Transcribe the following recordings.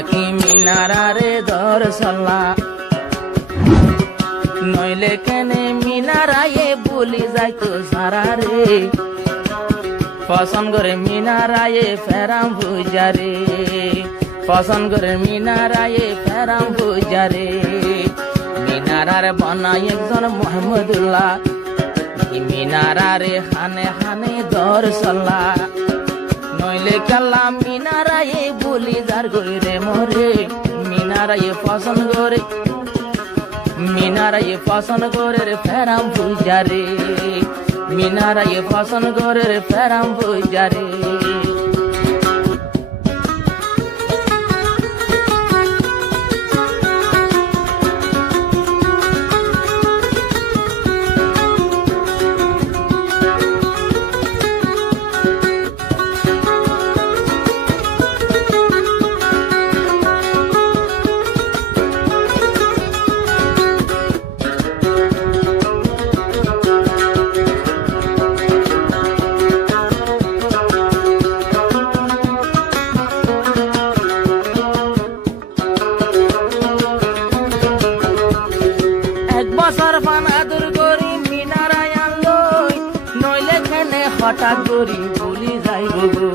নাকি মিনারারে দরসলা নইলে কেনে মিনারায়ে বলি যাইতো সারা রে পছন্দ করে মিনারায়ে ফেরাম বুঝারে পছন্দ করে মিনারায়ে ফেরাম বুঝারে মিনারার বানাই একজন মোহাম্মদুল্লাহ মিনারারে হানে হানে দরসলা নইলে কাল্লা মিনারায়ে বলি যার গইরে মরে মিনারায়ে পছন্দ করে রে ফেরাম বুঝারে মিনারায়ে পছন্দ করে রে ফেরাম বুঝারে হঠাৎ করি বলি যাইব গো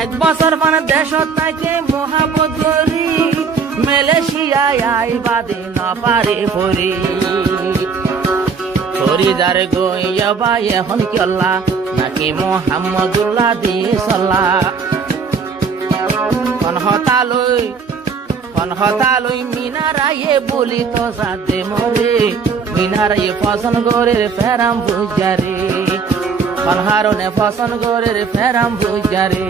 এক বছর মানে দেশ তাইতে মহাবত করি মালয়েশিয়ায় আই বাদে না পারে পরি ফরিদার গইয়া বাই এখন কেল্লা নাকি মোহাম্মদুল্লাহ দিয়ে সল্লা কনহতালই মিনারায়ে বলি তো সাথে মরে মিনারায়ে পছন্দ করে ফেরাম বুঝারে কনহারনে পছন্দ করে ফেরাম বুঝারে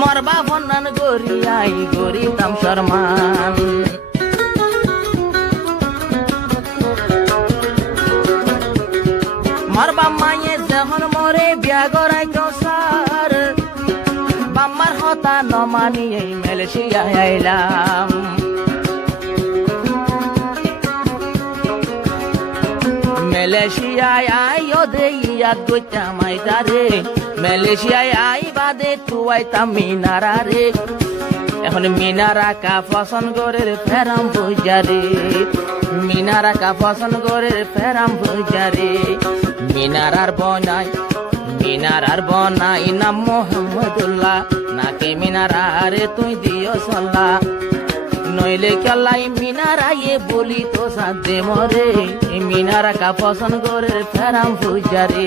মরবা বন্নান গরিয়াই গরিতাম শর্মান মরবা মায়ে যখন মরে বিয়া গড়াই সার বাম্মার হতা নমানি এই মালয়েশিয়ায় আইলাম মালয়েশিয়ায় আইও দেইয়া গইতা মাইদারে মালয়েশিয়ায় আই বাদে তুয়াইতাম মিনারারে এখন মিনারা কা পছন্দ করে ফেরাম বুঝারে মিনারা কা পছন্দ করে ফেরাম বুঝারে মিনারার বনাই নাম মোহাম্মদুল্লাহ নাকি মিনারারে তুই দিও সল্লা নইলে কেলাই মিনারায়ে বলি তো সাথে মরে মিনারা কা পছন্দ করে ফেরাম বুঝারে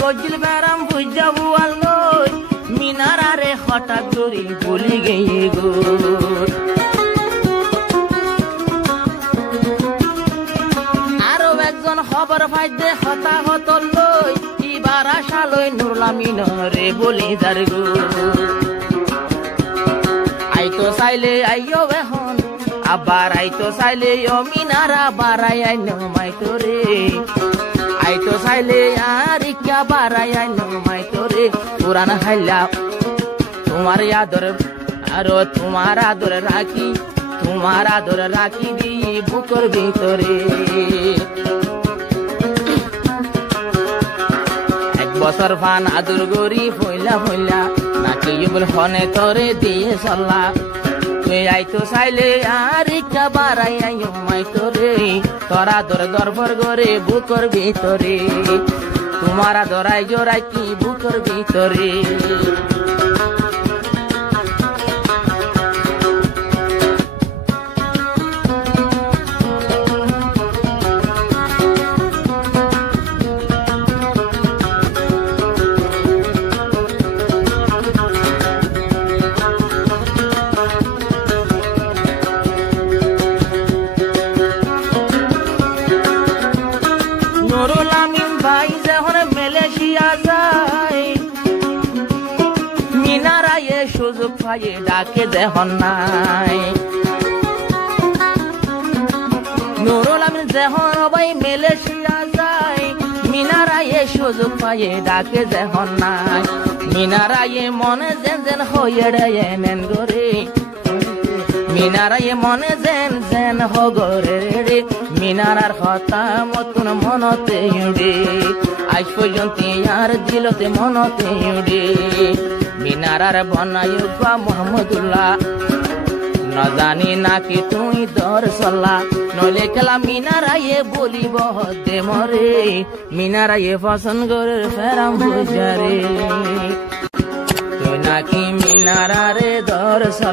গজিল বেরাম বুঝাবু আলোই মিনারারে হঠাৎ করি বলি গিয়ে গো আরো একজন খবর পাইতে হতাহত লই এবার বানালই নুরলা মিনরে বলি যার গো আইতো চাইলে আইও এখন আবার আইতো চাইলে ও মিনারা বাড়াই আইন মাইতো রে আইতো চাইলে আর ইকা বাড়াই আইন মাইতো রে পুরান হাইলা তোমার আদর আর তোমার আদর রাখি দি বুকর ভিতরে এক বছর ফান আদর গরি ফইলা নাকি বল হনে তোরে দিয়ে চল্লা তুই আইতো চাইলে আর ইকা বাড়াই আইও মাইতো রে তোর আদর দরবার গরে বুকর ভিতরে তোমার আদর আইজো রাখি বুকর ভিতরে ভাই যখন মালয়েশিয়া যায় মিনারা এ সুযোগ পাইয়ে ডাকে যখন নাই নুরুল আমিন যখন ভাই মালয়েশিয়া যায় মিনারা এ সুযোগ পাইয়ে ডাকে যখন নাই মিনারা এ মনে যেন হয়ে নেন গরে মিনারা এ মনে যেন হগরে রে মিনারার কথা মতন মনতে উড়ে আজ পর্যন্ত আর দিলতে মনতে উড়ে মিনারার বনায়ুবা মোহাম্মদুল্লাহ ন জানি নাকি তুই দর সল্লা নইলে খেলা মিনারা এ বলিব হতে মরে মিনারা এ পছন্দ করে ফেরাম বুঝারে তুই নাকি মিনারা রে দর সল্লা